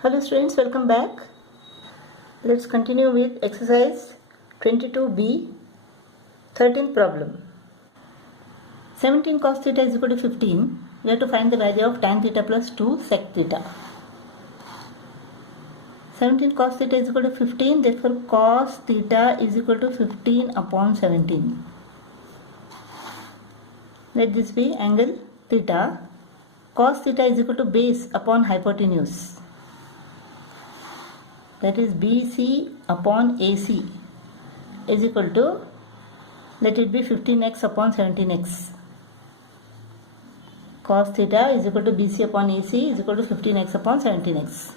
Hello students, welcome back. Let's continue with exercise 22b, 13th problem. 17 cos theta is equal to 15. We have to find the value of tan theta plus 2 sec theta. 17 cos theta is equal to 15, therefore cos theta is equal to 15 upon 17. Let this be angle theta. Cos theta is equal to base upon hypotenuse. That is BC upon AC is equal to, let it be 15x upon 17x. Cos theta is equal to BC upon AC is equal to 15x upon 17x.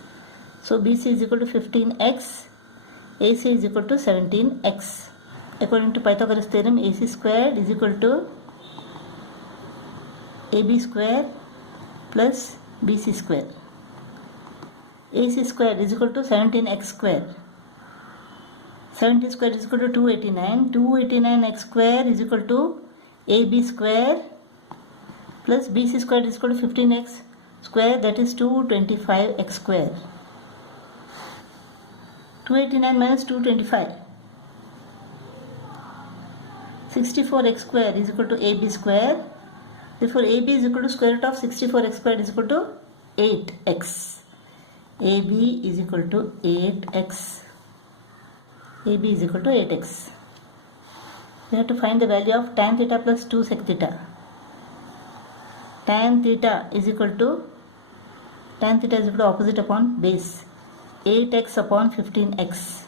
So BC is equal to 15x, AC is equal to 17x. According to Pythagoras theorem, AC squared is equal to AB square plus BC square. AC square is equal to 17x square. 17 square is equal to 289. 289x square is equal to AB square plus BC square is equal to 15x square, that is 225x square. 289 minus 225. 64x square is equal to AB square. Therefore AB is equal to square root of 64x square is equal to 8x. AB is equal to 8x. AB is equal to 8x. We have to find the value of tan theta plus 2 sec theta. Tan theta is equal to opposite upon base. 8x upon 15x.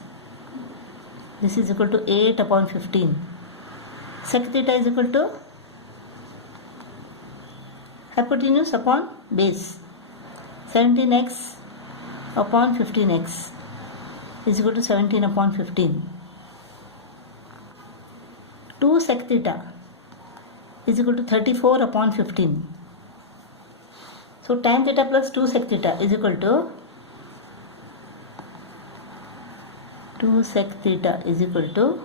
This is equal to 8 upon 15. Sec theta is equal to hypotenuse upon base. 17x upon 15x is equal to 17 upon 15. 2 sec theta is equal to 34 upon 15. So tan theta plus 2 sec theta is equal to 2 sec theta is equal to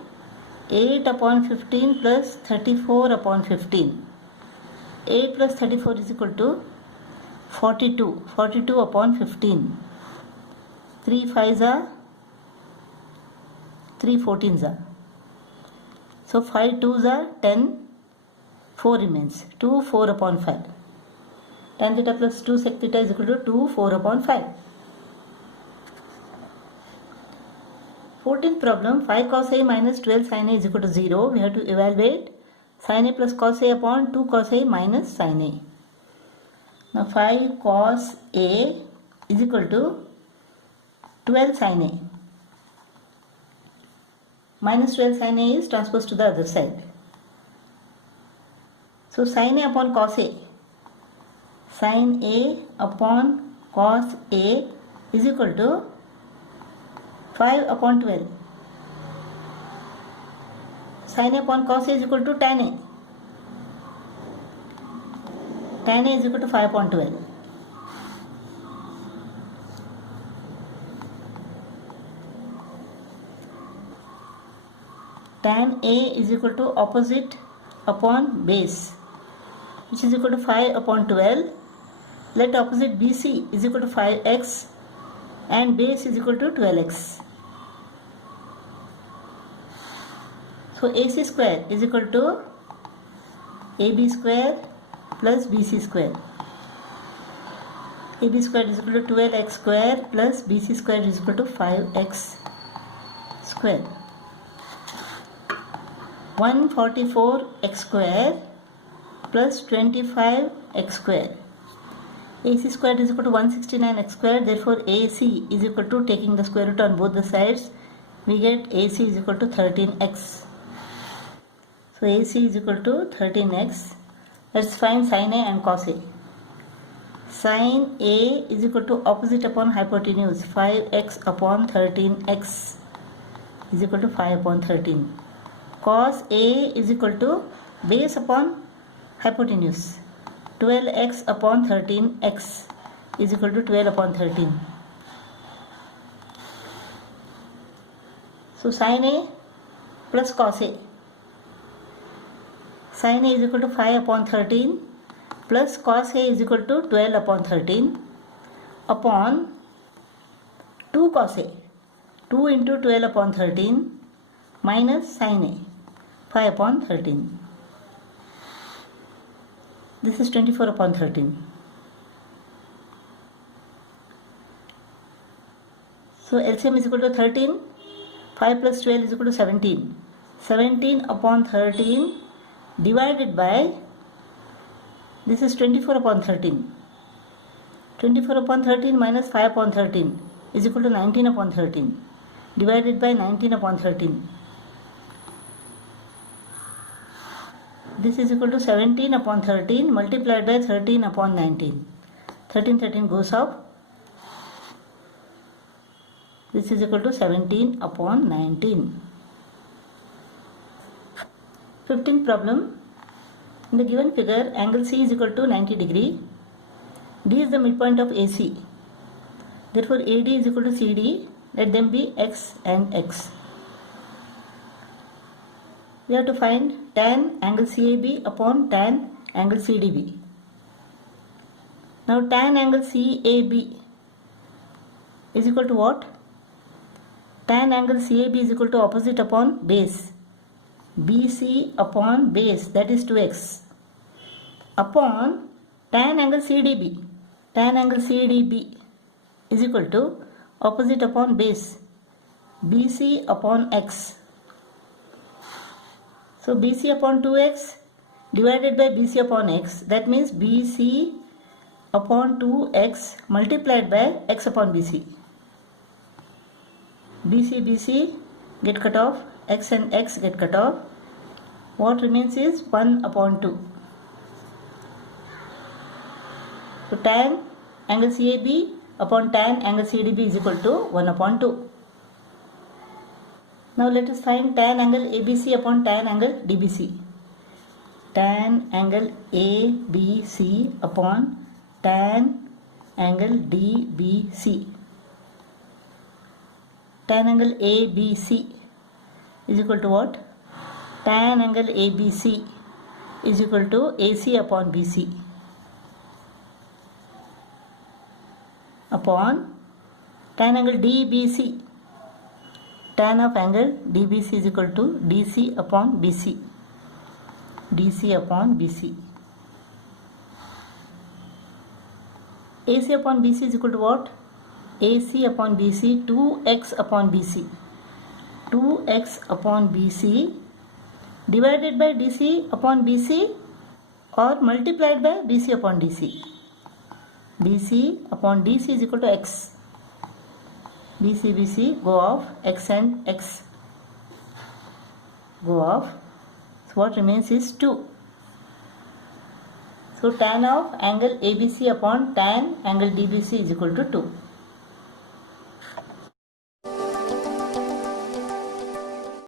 8 upon 15 plus 34 upon 15. 8 plus 34 is equal to 42. 42 upon 15. 3 5s are 3 14s are. So 5 2s are 10. 4 remains. 2 4 upon 5. Tan theta plus 2 sec theta is equal to 2 4 upon 5. 14th problem, 5 cos A minus 12 sin A is equal to 0. We have to evaluate sin A plus cos A upon 2 cos A minus sin A. Now 5 cos A is equal to 12 sin A. Minus 12 sin A is transposed to the other side. So sin A upon cos A. Sin A upon cos A is equal to 5 upon 12. Sin A upon cos A is equal to tan A. Tan A is equal to 5 upon 12. Tan A is equal to opposite upon base, which is equal to 5 upon 12. Let opposite BC is equal to 5x and base is equal to 12x. So AC square is equal to AB square plus BC square. AB square is equal to 12x square plus BC square is equal to 5x square. 144x square plus 25x square. AC square is equal to 169x square. Therefore AC is equal to, taking the square root on both the sides, we get AC is equal to 13x. So AC is equal to 13x. Let's find sin A and cos A. Sin A is equal to opposite upon hypotenuse. 5x upon 13x is equal to 5 upon 13. Cos A is equal to base upon hypotenuse. 12x upon 13x is equal to 12 upon 13. So sin A plus cos A. Sin A is equal to 5 upon 13 plus cos A is equal to 12 upon 13 upon 2 cos A, 2 into 12 upon 13 minus sin A, 5 upon 13. This is 24 upon 13. So LCM is equal to 13, 5 plus 12 is equal to 17. 17 upon 13 divided by, this is 24 upon 13. 24 upon 13 minus 5 upon 13 is equal to 19 upon 13 divided by 19 upon 13. This is equal to 17 upon 13 multiplied by 13 upon 19. 13 goes up. This is equal to 17 upon 19. 15th problem. In the given figure, angle C is equal to 90 degree. D is the midpoint of AC. Therefore, AD is equal to CD. Let them be X and X. We have to find tan angle CAB upon tan angle CDB. Now, tan angle CAB is equal to what? Tan angle CAB is equal to opposite upon base. BC upon base, that is 2x, upon tan angle CDB. Tan angle CDB is equal to opposite upon base, BC upon x. So BC upon 2x divided by BC upon x, that means BC upon 2x multiplied by x upon BC. BC get cut off, x and x get cut off. What remains is 1 upon 2. So tan angle CAB upon tan angle CDB is equal to 1 upon 2. Now let us find tan angle ABC upon tan angle DBC. Tan angle ABC upon tan angle DBC. Tan angle ABC is equal to what? Tan angle ABC is equal to AC upon BC upon tan angle DBC. Tan of angle DBC is equal to DC upon BC. DC upon BC. AC upon BC is equal to what? AC upon BC, 2x upon BC. 2x upon BC divided by DC upon BC or multiplied by BC upon DC. BC upon DC is equal to x. BC go off, x and x go off. So what remains is 2. So tan of angle ABC upon tan angle DBC is equal to 2.